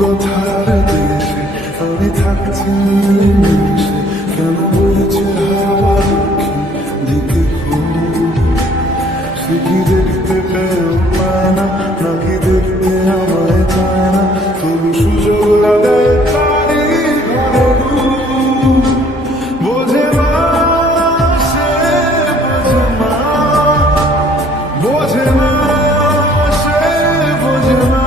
কথার দেশে আমি থাকছি মিলেমিশে, কেন বইছে হাওয়া দিকে সে কি দেখতে পেও পায় না, নাকি দেখতে আমায় চায় না, তবু সুযোগ লাগায় তারি ঘরে বোঝে না সে, বোঝে না সে, বোঝে না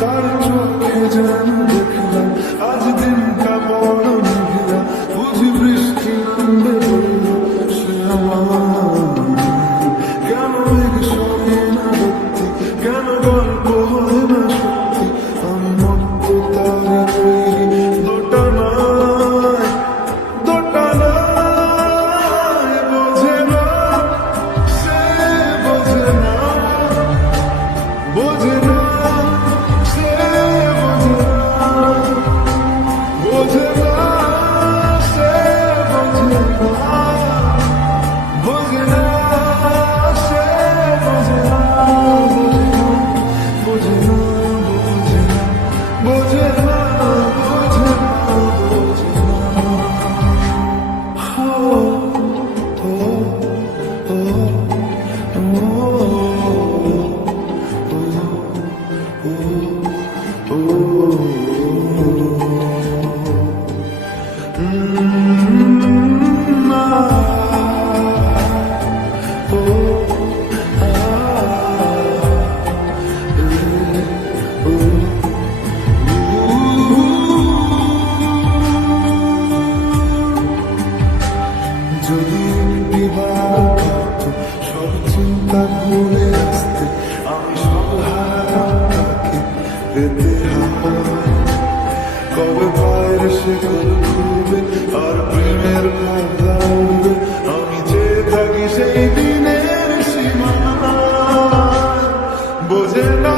তার চোখে যেন দেখলাম আজ দিনটা বড় নিভিলা, বুঝি বৃষ্টি নামবে বলল সে আমার, কেন মেঘ সরে না সত্যি, কেন গল্প হয় না সত্যি, আমি মত্ত তারা তৈরি দোটানায় দোটানায়, বোঝে না সে, বোঝে না, বোঝে না যদি সব চিন্তা ভুলে আসতে, আমি সব হারাকে পেতে কবে পায়ের সে খুলবে আর প্রেমের পর্দা উঠবে, আমি যে থাকি সেই দিনের সীমা, বোঝে না